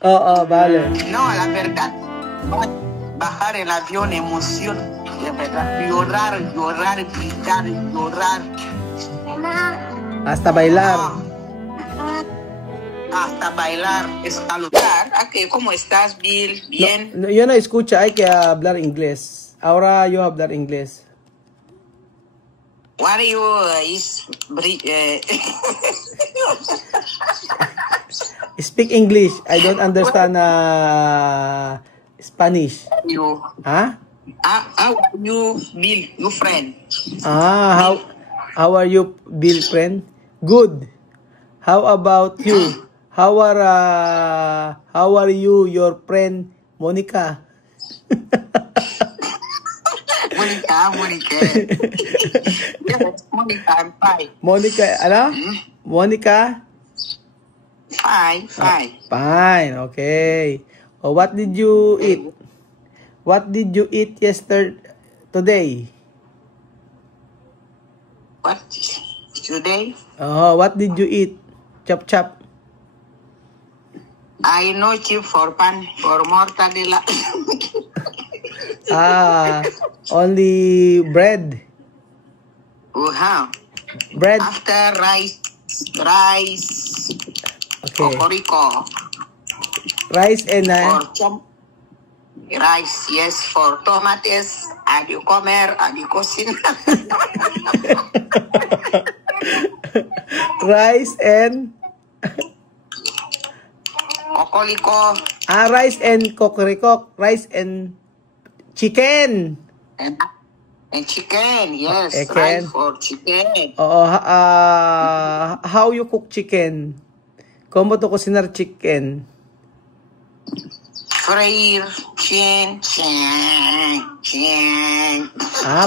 vale. No, la verdad, bajar el avión, emoción, de verdad, llorar, gritar, llorar. Hasta bailar. Hasta bailar, saludar. ¿Cómo estás, Bill? Bien. No, yo no escucho, hay que hablar inglés. Ahora yo hablar inglés. What are you Speak English. I don't understand Spanish. You. Huh? How are you, Bill? Your friend. How are you, Bill, friend? Good. How about you? How are you, your friend, Monica? Monica. Yes, Monica, I'm fine. Monica, ano? Monica? Fine. Fine, okay. Oh, what did you eat? What did you eat today? What? Today? Oh, what did you eat? Chop. I know chip for pan, for mortadella. Only bread. Bread. After rice. Okay. Cocorico. Rice and rice, yes, for tomatoes. Adi comer, adi cocinar. Rice and Cocorico. Rice and kokoriko. Rice and chicken. And chicken, yes. Chicken. Rice for chicken. How you cook chicken? ¿Cómo tú cocinar chicken? Freír, chin.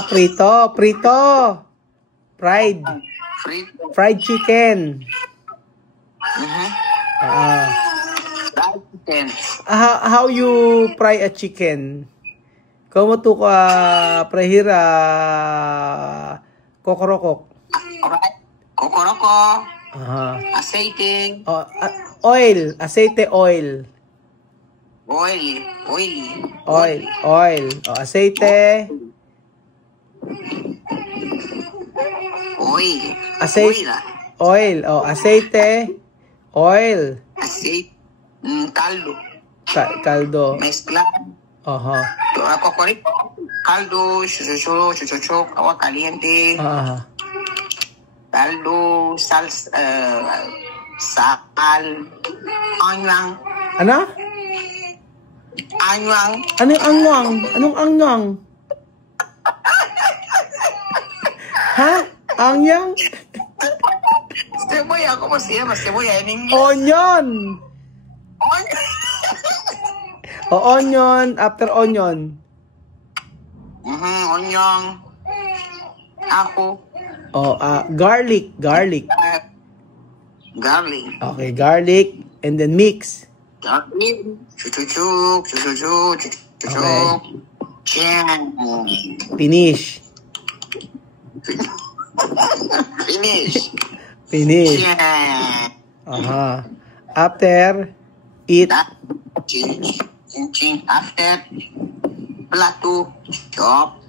Frito. Fried chicken. Fried chicken. How you fry a chicken? ¿Cómo tú prehir kokoroko? Kokoroko. Aceite. Aceite, oil. Aceite. Aceite. Oil. Aceite. Caldo. Mezclar. Cocorico. Caldo, chuchucho, agua caliente. Caldo, sal, anywang. Ano? Anywang. Anong anywang? Anong anywang? Ha? Anywang? Cebolla, ¿cómo se llama? Cebolla en inglés. Onion. Onion. After onion. Onion. Ajo. Garlic. Garlic. Okay, garlic. And then mix. Garlic. Chuchucho. Okay. Chin. Finish. Yeah. After eat. After plato, chop.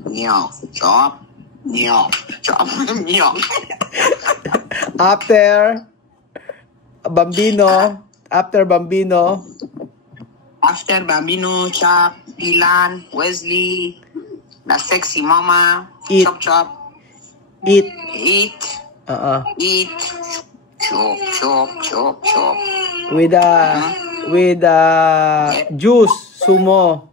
After bambino. After bambino, chop. Ilan, Wesley, the sexy mama. Eat. Chop. Eat. Eat. Chop. With juice, sumo.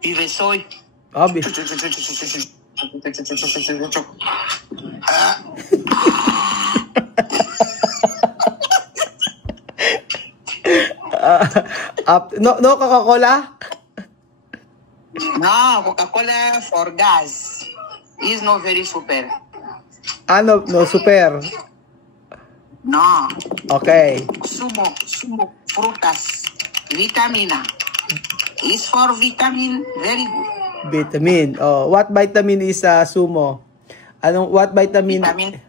Pivesoy. No Coca-Cola? No, Coca-Cola for gas. Is not very super. No super. No. Okay. Sumo, frutas, vitamina. Is for vitamin, very good. Vitamin. What vitamin is sumo? What vitamin? Vitamin.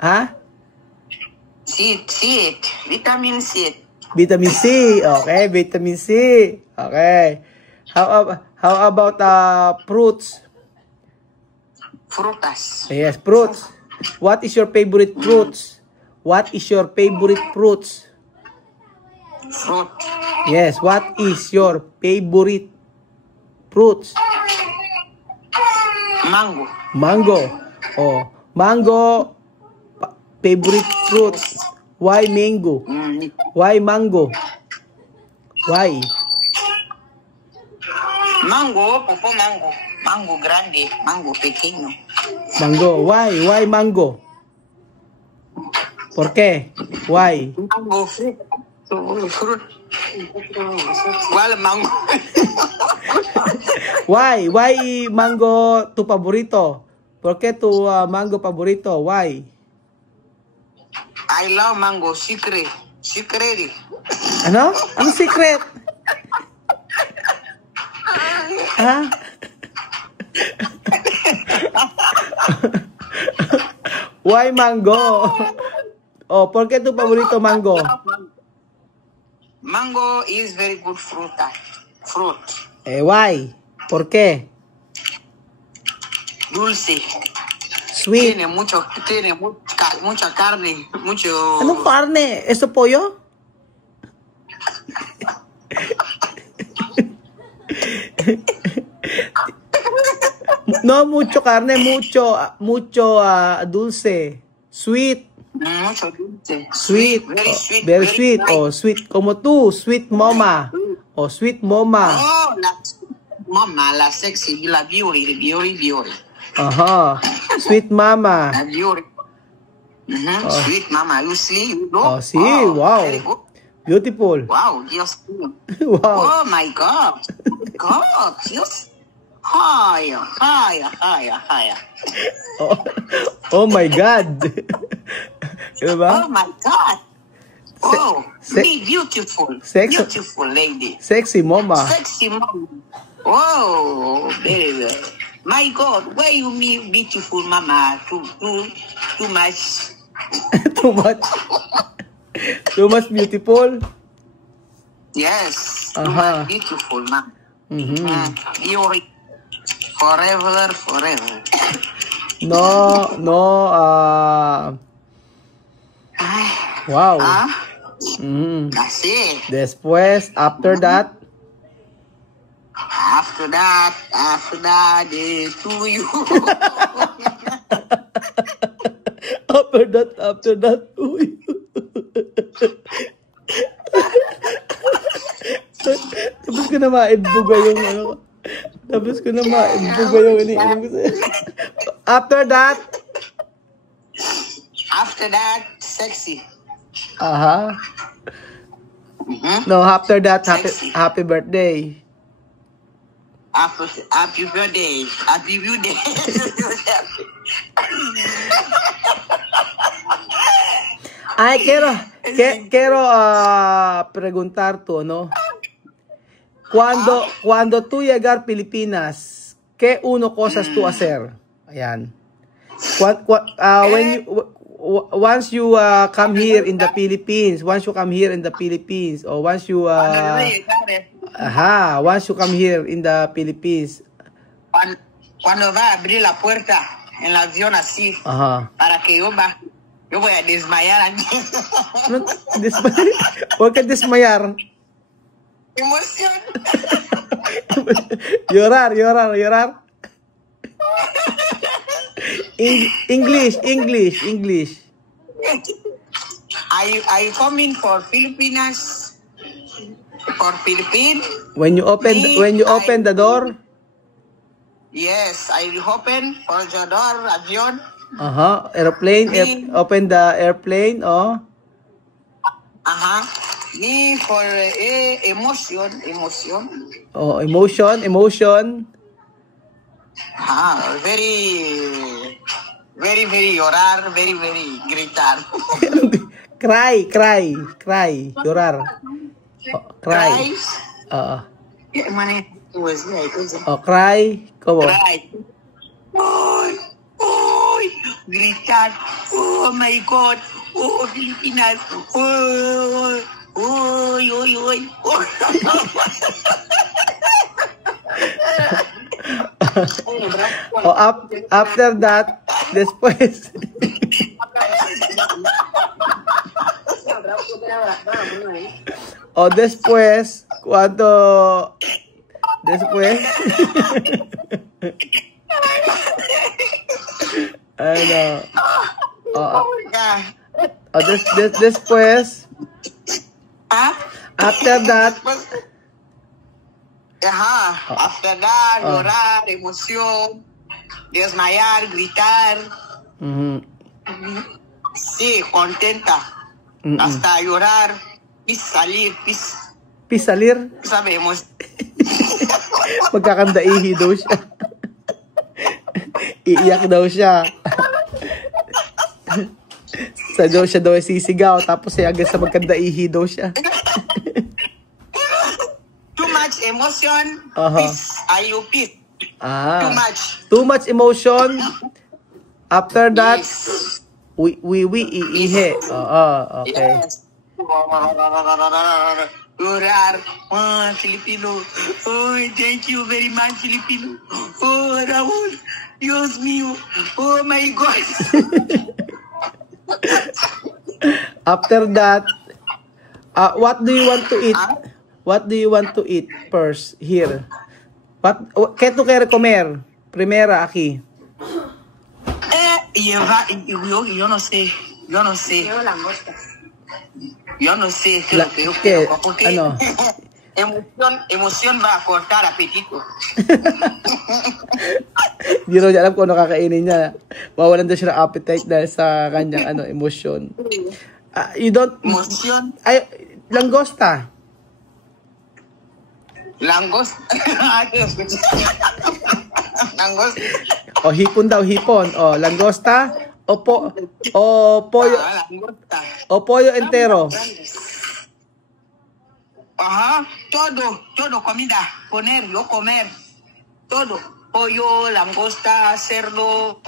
Ha? Seed. Vitamin seed. Vitamin C. Okay, vitamin C. Okay. How about fruits? Frutas. Yes, fruits. What is your favorite fruits? What is your favorite fruits? Fruit. Yes, what is your favorite fruits? Mango. Mango. Oh, mango. Favorite fruits. Why mango? Why mango? Why? Mango, popo mango. Mango grande, mango pequeño. Mango. Why? Why mango? ¿Por qué? Why? Mango fruit. Fruit. ¿Cuál mango? Why? Why mango tu favorito? ¿Por qué tu mango favorito? Why? I love mango. Secret. Secret. Ano? Ano secret? Ha? Why mango? Oh, ¿por qué tu favorito mango? Mango is very good fruit. Fruit. Why? ¿Por qué? Dulce. Sweet. Tiene mucha carne, mucho. Anong carne? ¿Eso pollo? No, mucho carne, mucho dulce. Sweet. Mucho dulce. Sweet. Very Oh, sweet. very sweet. nice. Oh, sweet. Como tú, sweet mama. Oh, sweet mama. Oh, la sexy, la beauty, beauty. Aha. Sweet mama. La beauty. Oh. Sweet mama, you see? You know? Oh, see, wow. Very good. Beautiful. Wow, Dios mío. Wow. Oh my God. God, Dios. Higher. Oh, oh my God. Diba? Oh my God. Oh, se- me beautiful. sex- Beautiful lady. Sexy mama. Sexy mama. Oh, very well. My God, why you me beautiful mama? Too much. Too much. Too much beautiful. Yes. Too Aha. much beautiful mama. Mhm. Beauty. Forever. No, wow. Mhm. That's it. Después, after that, After that, to you. after that, uy. Tapos ko na maibbuga yung ano. Tapos ko na maibbuga yung iniinom ko sa'yo. After that, sexy. aha. Mhm. No, after that, Sexy. happy birthday. Happy birthday. Happy birthday. Ay, quiero preguntar tú, ¿no? Cuando tú llegar Pilipinas, ¿qué cosas tú hacer? Ayan. Once you come here in the Philippines, or once you come here in the Philippines, Cuando va a abrir la puerta en el avión así, Ajá. para que yo voy a desmayar aquí. Ano? Huwag ka desmayar. Emoción. Llorar. English. Are you coming for Filipinas? For Philippines? When you open the door, Yes, I open for the door, avión. airplane, open the airplane, oh. Ajá. Me for emotion. Oh, emotion. Very llorar, very gritar. Cry, llorar. Oh, cry. Cry, como. Cry. Uy, gritar. Oh my God. Oh, Filipinas. Oh, Uy, uy, uy. O after that, después. O después, cuando después. Ano? Después. ¿Ah? After that. Ajá, after that, llorar, emoción, desmayar, gritar. Sí, contenta. Hasta llorar, pis salir, pis. Pis salir? Sabemos. Magkakandaihi daw siya. Iiyak daw siya. Sa daw siya daw sisigaw, tapos ay agad sa magkandaihi daw siya. Too much emotion, peace. Ayo, peace. Too much. Too much emotion. After that, Yes. we iihi. Okay. Yes. Orar. Filipino. Oh, thank you very much, Filipino. Oh, Raul. Dios mío. Oh, my God. After that, what do you want to eat? What do you want to eat first here? ¿Qué tú quieres comer? Primera aquí. Yo no sé. Yo no sé. Yo no sé qué es lo que yo ¿Qué? quiero. Porque Ano? emoción va a cortar apetito. Hindi rin niya alam kung ano kakainin niya. Mawalan daw siya ng appetite dahil sa kanyang emosyon. You don't... Emoción. Ay, langosta. Langosta. Langosta. O hipon daw, hipon. O langosta. O pollo. Langosta. O pollo entero. Ajá. Todo comida. Poner, yo comer. Todo. Pollo, langosta, cerdo.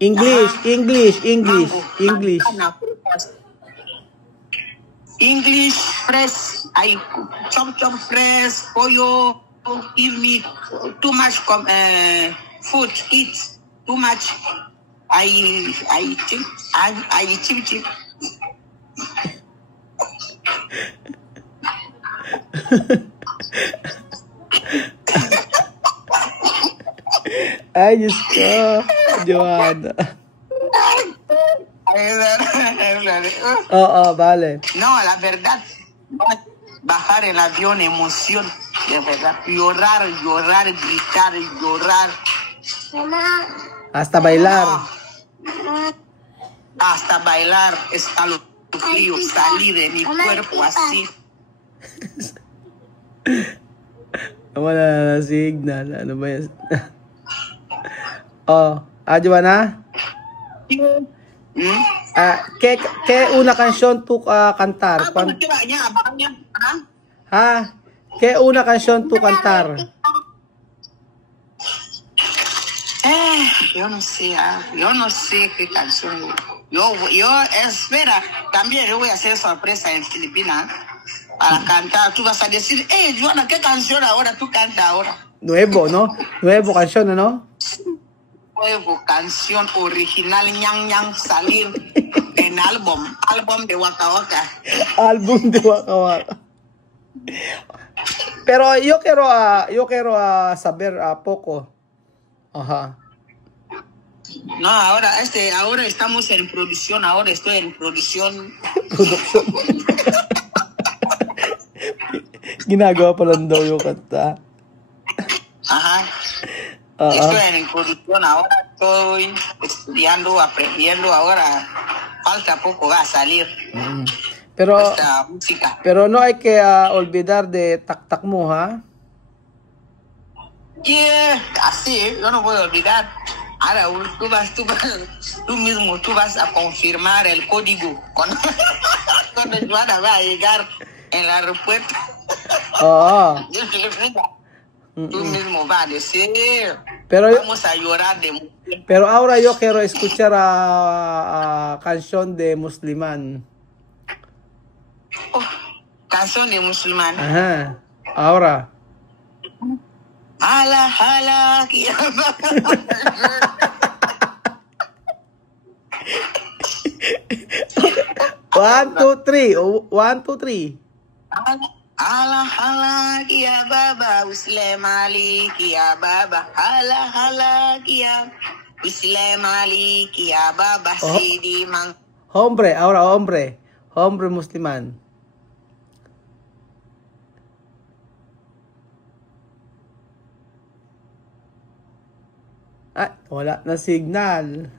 English, Ajá. English. Mango, English, fresh. I chop fresh. Pollo. Give me too much food. Eat too much. I chip. Ay, Diyos ko. Joanna. Vale. No, la verdad, bajar el avión, emoción, de verdad, llorar, gritar, llorar. Hasta bailar. Hasta bailar, escalofrío, salir de mi cuerpo así. Wala na signal. Ano ba yan? Joanna? ¿Qué una canción tú cantar? ¿Qué una canción tú cantar? Yo no sé qué canción. Yo espera, también yo voy a hacer sorpresa en Filipinas para cantar. Tú vas a decir, Joana, ¿qué canción ahora tú cantas ahora? Nuevo, ¿no? Nuevo canción, ¿no? Nuevo canción original, ñang, salir en álbum de Waka Waka. Álbum de Waka Waka. Pero yo quiero saber poco. Ajá. No, ahora estamos en producción, ahora estoy en producción. Production. Ginagawa pa lang daw yung kanta. Ajá. Estoy en producción, ahora estoy estudiando, aprendiendo, ahora falta poco, va a salir esta música. Pero no hay que olvidar de tak-tak mo, ha? Yeah, así, yo no voy a olvidar. Ahora tú mismo vas a confirmar el código cuando Joana va a llegar en el aeropuerto. Tú mismo vas a decir, vamos a llorar de mujer. Pero ahora yo quiero escuchar a canción de Musliman. canción de musulmán. Ajá. Ahora. Hala, hala, kia baba. 1, 2, 3. 1, 2, 3. Hala, hala, kia baba. Muslim Ali, kia baba. Hala, hala, kia. Muslim Ali, kia baba. Oh. Sidi mang. Hombre, ahora hombre. Hombre musliman. Ah, wala na signal.